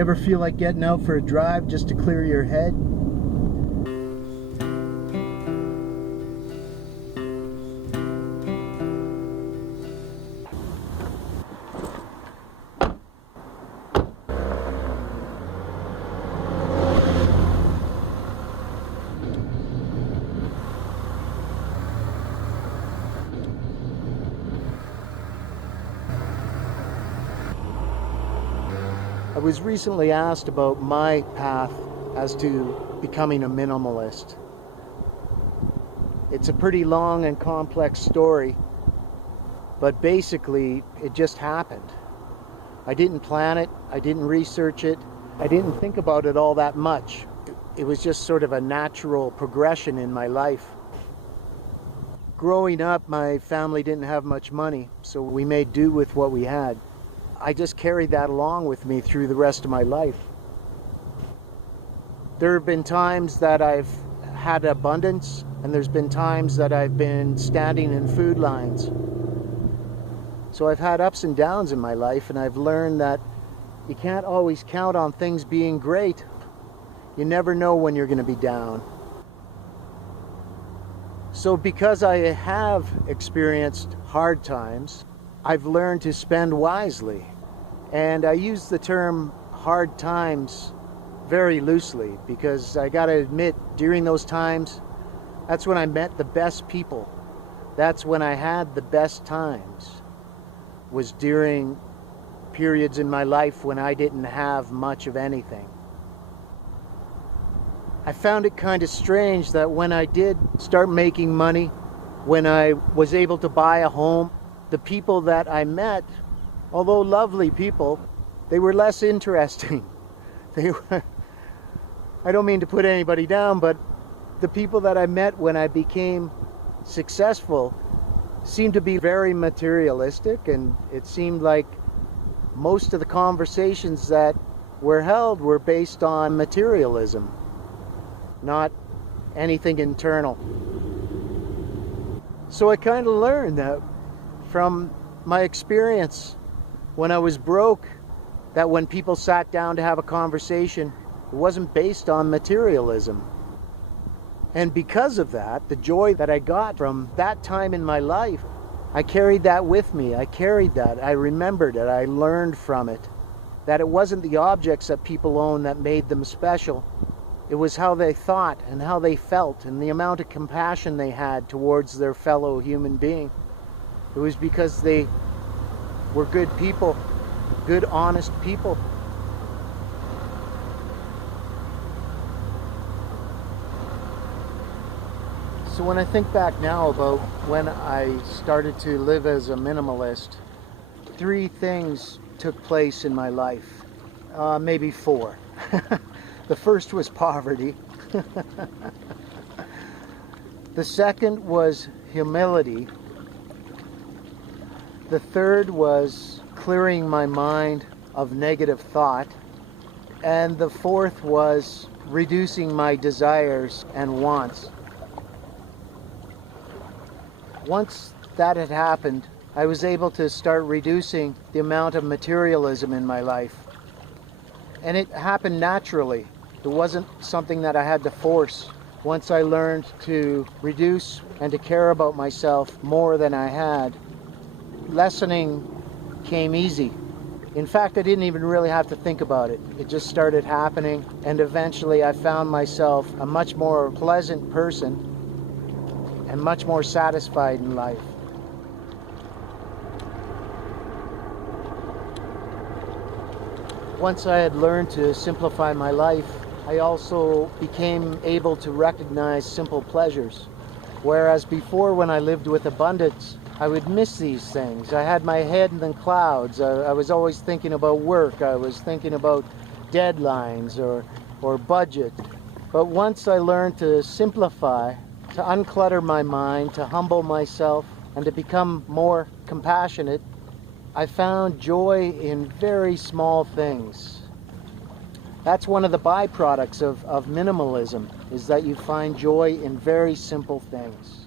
You ever feel like getting out for a drive just to clear your head? I was recently asked about my path as to becoming a minimalist. It's a pretty long and complex story, but basically it just happened. I didn't plan it, I didn't research it, I didn't think about it all that much. It was just sort of a natural progression in my life. Growing up, my family didn't have much money, so we made do with what we had. I just carried that along with me through the rest of my life. There have been times that I've had abundance, and there's been times that I've been standing in food lines. So I've had ups and downs in my life, and I've learned that you can't always count on things being great. You never know when you're going to be down. So because I have experienced hard times, I've learned to spend wisely. And I use the term hard times very loosely, because I gotta admit, during those times, that's when I met the best people. That's when I had the best times, was during periods in my life when I didn't have much of anything. I found it kind of strange that when I did start making money, when I was able to buy a home, the people that I met, although lovely people, they were less interesting. I don't mean to put anybody down, but the people that I met when I became successful seemed to be very materialistic, and it seemed like most of the conversations that were held were based on materialism, not anything internal. So I kind of learned that from my experience when I was broke, that when people sat down to have a conversation, it wasn't based on materialism. And because of that, the joy that I got from that time in my life, I carried that with me. I remembered it, I learned from it. That it wasn't the objects that people own that made them special. It was how they thought and how they felt and the amount of compassion they had towards their fellow human being. It was because they were good people, good, honest people. So when I think back now about when I started to live as a minimalist, 3 things took place in my life, maybe 4. The first was poverty. The second was humility. The third was clearing my mind of negative thought. And the fourth was reducing my desires and wants. Once that had happened, I was able to start reducing the amount of materialism in my life. And it happened naturally. It wasn't something that I had to force. Once I learned to reduce and to care about myself more than I had, lessening came easy. In fact, I didn't even really have to think about it. It just started happening, and eventually I found myself a much more pleasant person and much more satisfied in life. Once I had learned to simplify my life, I also became able to recognize simple pleasures. Whereas before, when I lived with abundance, I would miss these things. I had my head in the clouds. I was always thinking about work. I was thinking about deadlines or budget. But once I learned to simplify, to unclutter my mind, to humble myself, and to become more compassionate, I found joy in very small things. That's one of the byproducts of minimalism, is that you find joy in very simple things.